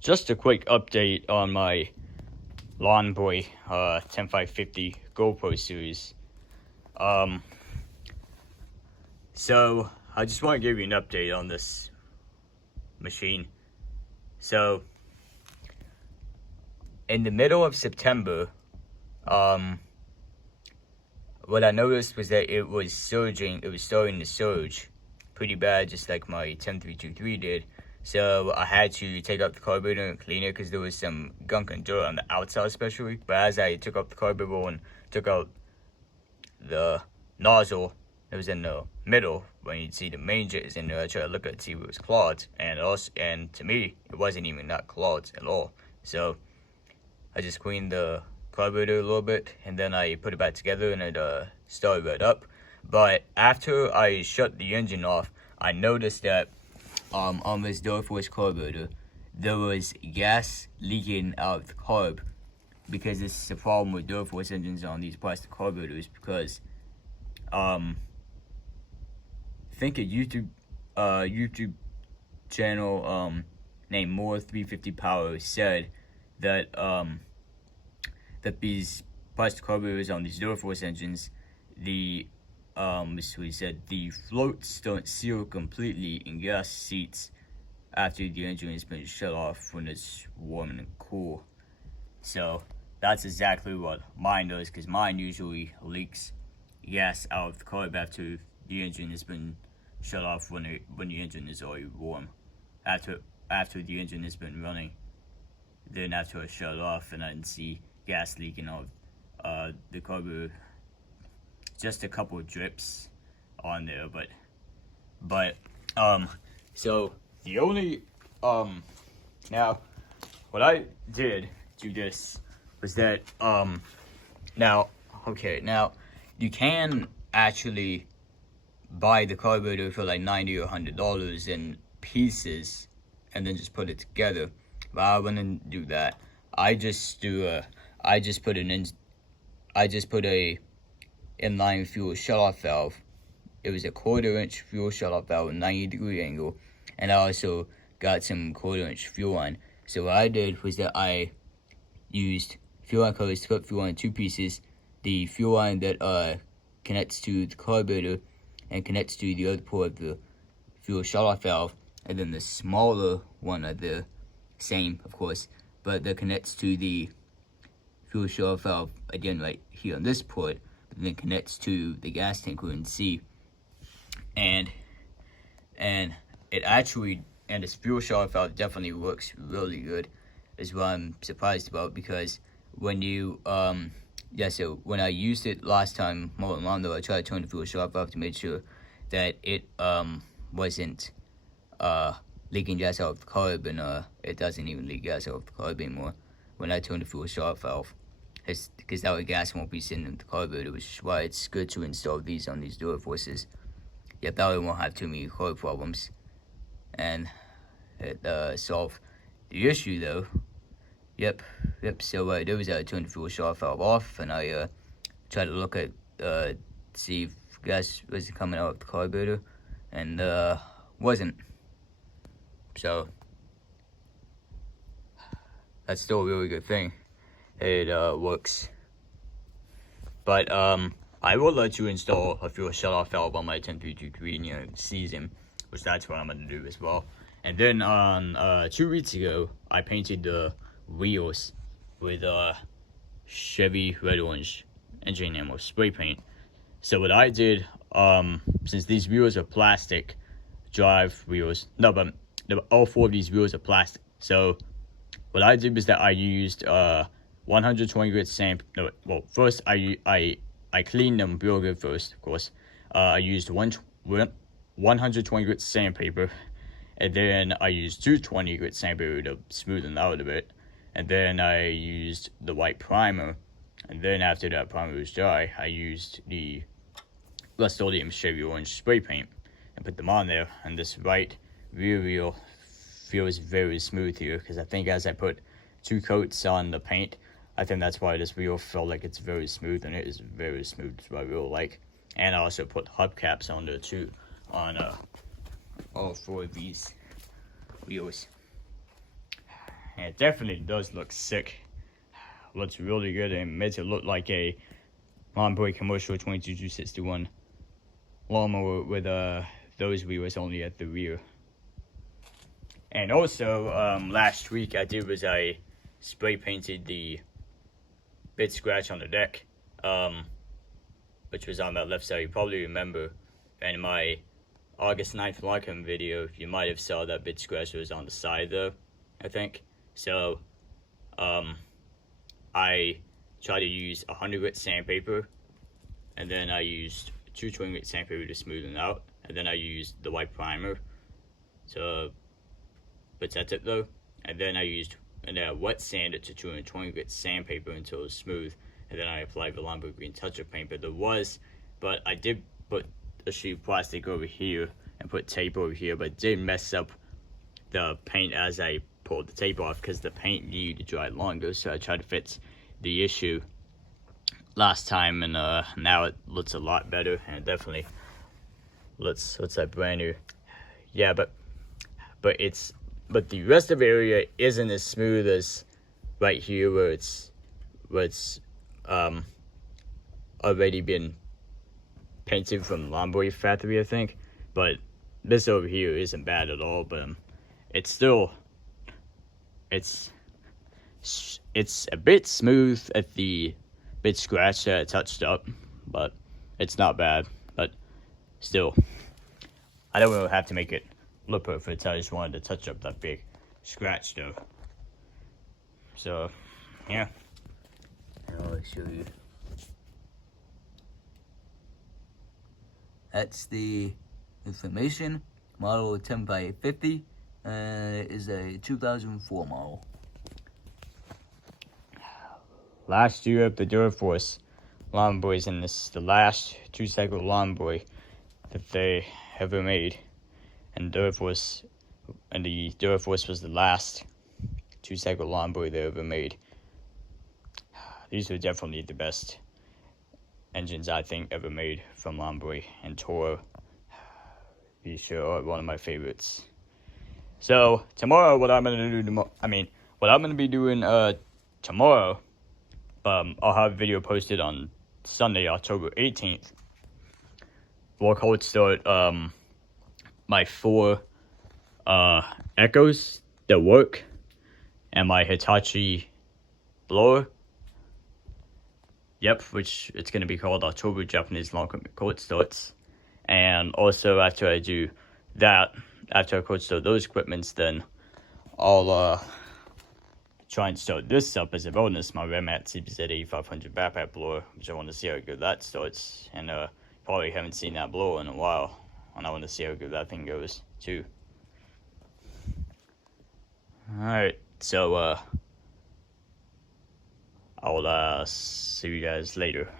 Just a quick update on my LawnBoy 10550 GoPro series. So I just want to give you an update on this machine. So in the middle of September, what I noticed was that it was surging. It was starting to surge pretty bad, just like my 10323 did. So I had to take out the carburetor and clean it because there was some gunk and dirt on the outside especially. But as I took out the carburetor and took out the nozzle, it was in the middle. When you'd see the main jet is in there, I tried to look at it, see if it was clogged. And to me, it wasn't even that clogged at all. So I just cleaned the carburetor a little bit, and then I put it back together, and it started right up. But after I shut the engine off, I noticed that on this Door Force carburetor, there was gas leaking out of the carb, because this is a problem with Door Force engines on these plastic carburetors, because I think a YouTube channel named More 350 Power said that that these plastic carburetors on these Door Force engines, so he said the floats don't seal completely in gas seats after the engine has been shut off when it's warm and cool. So that's exactly what mine does, because mine usually leaks gas out of the carb after the engine has been shut off when the engine is already warm. After the engine has been running, then after I shut it off and I didn't see gas leaking out of the carburetor, just a couple of drips on there, but so the only now what I did to this was that now you can actually buy the carburetor for like $90 or $100 in pieces and then just put it together, but I wouldn't do that. I just put a inline fuel shutoff valve. It was a 1/4-inch fuel shutoff valve with 90-degree angle, and I also got some 1/4-inch fuel line. So what I did was that I used fuel line colors to put fuel line in two pieces: the fuel line that connects to the carburetor and connects to the other port of the fuel shutoff valve, and then the smaller one of the same, of course, but that connects to the fuel shutoff valve again right here on this port, but then connects to the gas tank we're in C. And this fuel shutoff valve definitely works really good, is what I'm surprised about, because when you so when I used it last time mowing lawn, though, I tried to turn the fuel shutoff valve to make sure that it wasn't leaking gas out of the carb, and it doesn't even leak gas out of the carb anymore when I turn the fuel shutoff valve, because that way gas won't be sitting in the carburetor, which is why it's good to install these on these Door Forces. Yep, that way we won't have too many carb problems, and it solved the issue though. Yep. So what I did was I turned the fuel shutoff valve off, and I tried to look at see if gas was coming out of the carburetor, and wasn't. So that's still a really good thing. It works. But I will let you install a fuel shutoff valve on my 10323 in your season, which that's what I'm gonna do as well. And then on 2 weeks ago, I painted the wheels with Chevy red orange engine enamel spray paint. So what I did, since these wheels are plastic drive wheels, all 4 of these wheels are plastic. So what I did was that I used 120 grit sand. First I cleaned them real good first, of course. I used 120 grit sandpaper, and then I used 220 grit sandpaper to smoothen out a bit, and then I used the white primer, and then after that primer was dry, I used the Rust-Oleum Chevy orange spray paint and put them on there. And this right rear wheel feels very smooth here, because I think as I put 2 coats on the paint, I think that's why this wheel felt like it's very smooth, and it is very smooth. It's what I really like. And I also put hubcaps on there too, on all 4 of these wheels. And it definitely does look sick. Looks really good and makes it look like a LawnBoy commercial 22-61 lawnmower with those wheels only at the rear. And also, last week I did was I spray painted the bit scratch on the deck, which was on that left side. You probably remember in my August 9th lock-in video, you might have saw that bit scratch was on the side though, I think. So, I tried to use 100 grit sandpaper, and then I used 220 grit sandpaper to smoothen it out, and then I used the white primer to protect it though, and then I used wet sand it to 220 grit sandpaper until it was smooth, and then I applied the LawnBoy green touch-up paint. But I did put a sheet of plastic over here and put tape over here, but it did mess up the paint as I pulled the tape off because the paint needed to dry longer. So I tried to fix the issue last time, and now it looks a lot better, and it definitely looks like brand new. Yeah, but the rest of the area isn't as smooth as right here where it's already been painted from LawnBoy factory, I think. But this over here isn't bad at all, but it's still it's a bit smooth at the bit scratch that I touched up, but it's not bad. But still, I don't really have to make it look perfect. I just wanted to touch up that big scratch though. So yeah, I'll show you. That's the information. Model 10x50, and it is a 2004 model. Last year at the Durforce LawnBoys, and this is the last 2-cycle LawnBoy that they ever made. And the Durforce was the last 2-cycle LawnBoy they ever made. These were definitely the best engines I think ever made from LawnBoy, and Toro. These sure are one of my favorites. So tomorrow, what I'm gonna be doing tomorrow, I'll have a video posted on Sunday, October 18th. We'll cold start my 4 Echoes that work, and my Hitachi blower. Yep, which it's going to be called October Japanese Lawn Equipment Cold Starts. And also after I do that, after I cold start those equipments, then I'll try and start this up as a bonus, my Remat CBZ 8500 backpack blower, which I want to see how good that starts. And probably haven't seen that blower in a while, and I want to see how good that thing goes too. Alright, so I'll see you guys later.